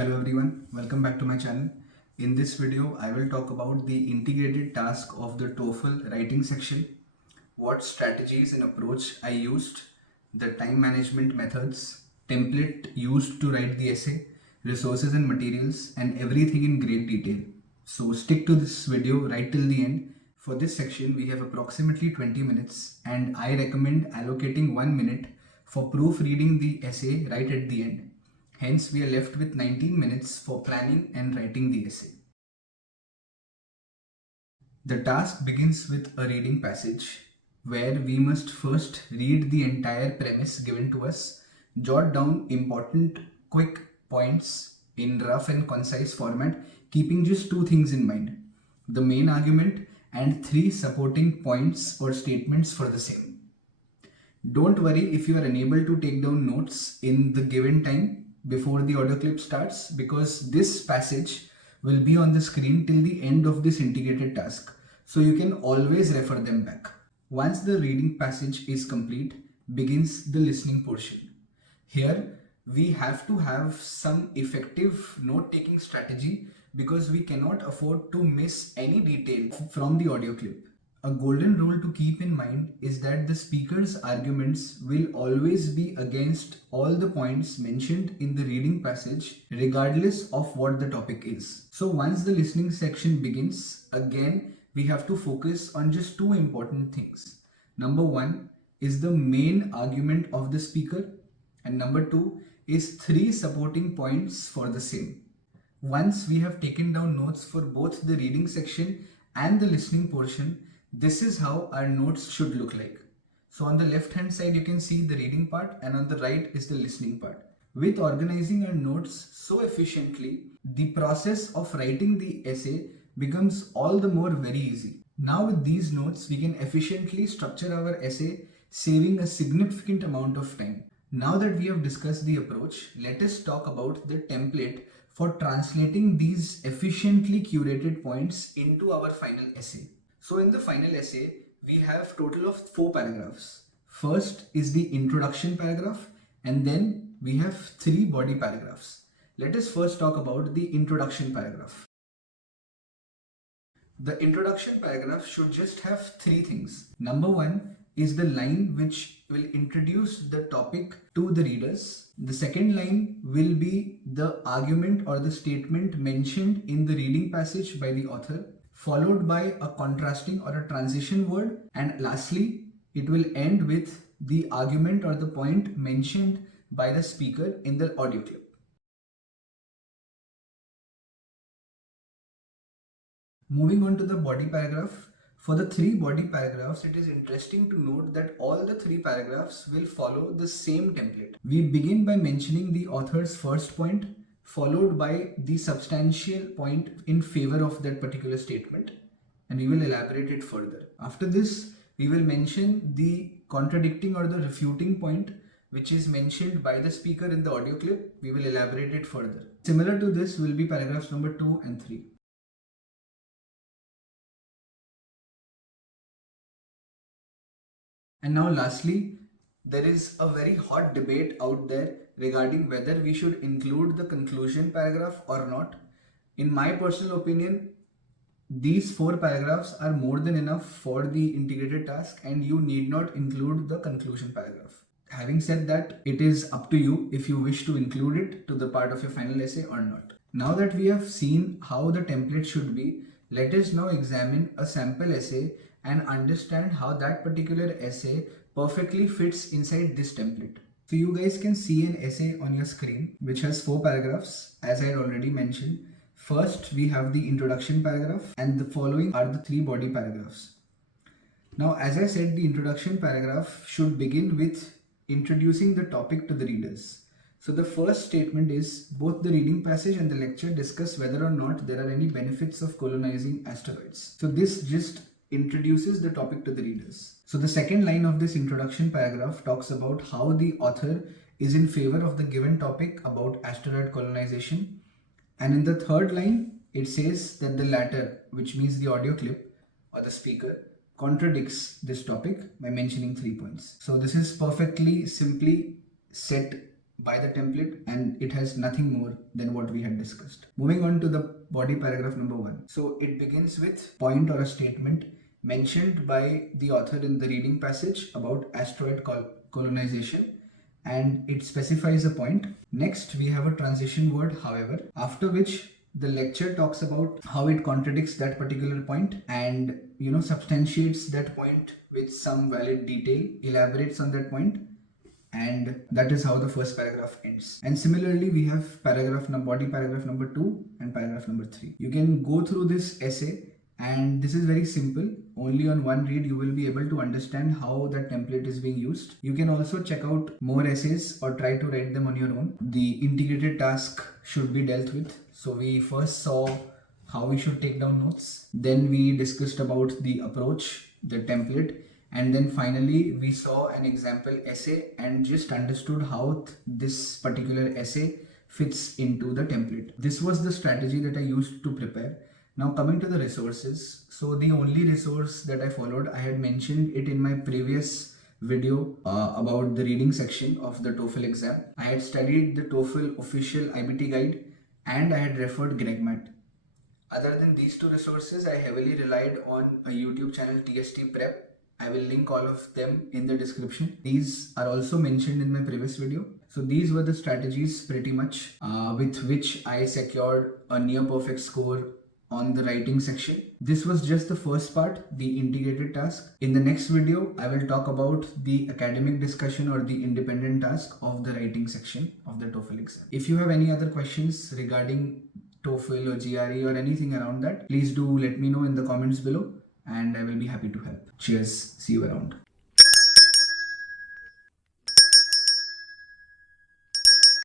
Hello everyone, welcome back to my channel. In this video, I will talk about the integrated task of the TOEFL writing section, what strategies and approach I used, the time management methods, template used to write the essay, resources and materials, and everything in great detail. So stick to this video right till the end. For this section, we have approximately 20 minutes and I recommend allocating 1 minute for proofreading the essay right at the end. Hence, we are left with 19 minutes for planning and writing the essay. The task begins with a reading passage where we must first read the entire premise given to us, jot down important quick points in rough and concise format, keeping just two things in mind: the main argument and three supporting points or statements for the same. Don't worry if you are unable to take down notes in the given time before the audio clip starts, because this passage will be on the screen till the end of this integrated task, so you can always refer them back. Once the reading passage is complete, begins the listening portion. Here we have to have some effective note-taking strategy because we cannot afford to miss any detail from the audio clip. A golden rule to keep in mind is that the speaker's arguments will always be against all the points mentioned in the reading passage, regardless of what the topic is. So once the listening section begins, again, we have to focus on just two important things. Number one is the main argument of the speaker, and number two is three supporting points for the same. Once we have taken down notes for both the reading section and the listening portion, this is how our notes should look like. So on the left hand side you can see the reading part, and on the right is the listening part. With organizing our notes so efficiently, the process of writing the essay becomes all the more very easy. Now with these notes we can efficiently structure our essay, saving a significant amount of time. Now that we have discussed the approach, let us talk about the template for translating these efficiently curated points into our final essay. So in the final essay, we have total of 4 paragraphs. First is the introduction paragraph, and then we have 3 body paragraphs. Let us first talk about the introduction paragraph. The introduction paragraph should just have 3 things. Number 1 is the line which will introduce the topic to the readers. The second line will be the argument or the statement mentioned in the reading passage by the author, followed by a contrasting or a transition word, and lastly it will end with the argument or the point mentioned by the speaker in the audio clip. Moving on to the body paragraph. For the 3 body paragraphs, it is interesting to note that all the 3 paragraphs will follow the same template. We begin by mentioning the author's first point, followed by the substantial point in favor of that particular statement, and we will elaborate it further. After this, we will mention the contradicting or the refuting point which is mentioned by the speaker in the audio clip. We will elaborate it further. Similar to this will be paragraphs number 2 and 3. And now lastly, there is a very hot debate out there regarding whether we should include the conclusion paragraph or not. In my personal opinion, these 4 paragraphs are more than enough for the integrated task, and you need not include the conclusion paragraph. Having said that, it is up to you if you wish to include it to the part of your final essay or not. Now that we have seen how the template should be, let us now examine a sample essay and understand how that particular essay perfectly fits inside this template. So you guys can see an essay on your screen which has 4 paragraphs, as I had already mentioned. First, we have the introduction paragraph, and the following are the 3 body paragraphs. Now, as I said, the introduction paragraph should begin with introducing the topic to the readers. So the first statement is, both the reading passage and the lecture discuss whether or not there are any benefits of colonizing asteroids. So this just introduces the topic to the readers. So the second line of this introduction paragraph talks about how the author is in favor of the given topic about asteroid colonization. And in the third line, it says that the latter, which means the audio clip or the speaker, contradicts this topic by mentioning 3 points. So this is perfectly simply set by the template, and it has nothing more than what we had discussed. Moving on to the body paragraph number 1. So it begins with point or a statement mentioned by the author in the reading passage about asteroid colonization, and it specifies a point. Next, we have a transition word, however, after which the lecture talks about how it contradicts that particular point and substantiates that point with some valid detail, elaborates on that point, and that is how the first paragraph ends. And similarly, we have body paragraph number 2 and paragraph number 3. You can go through this essay, and this is very simple. Only on one read you will be able to understand how that template is being used. You can also check out more essays or try to write them on your own. The integrated task should be dealt with. So we first saw how we should take down notes. Then we discussed about the approach, the template, and then finally we saw an example essay and just understood how this particular essay fits into the template. This was the strategy that I used to prepare. Now coming to the resources. So the only resource that I followed, I had mentioned it in my previous video about the reading section of the TOEFL exam. I had studied the TOEFL official IBT guide and I had referred GregMat. Other than these two resources, I heavily relied on a YouTube channel, TST Prep. I will link all of them in the description. These are also mentioned in my previous video. So these were the strategies pretty much with which I secured a near perfect score on the writing section. This was just the first part, the integrated task. In the next video, I will talk about the academic discussion or the independent task of the writing section of the TOEFL exam. If you have any other questions regarding TOEFL or GRE or anything around that, please do let me know in the comments below, and I will be happy to help. Cheers. See you around.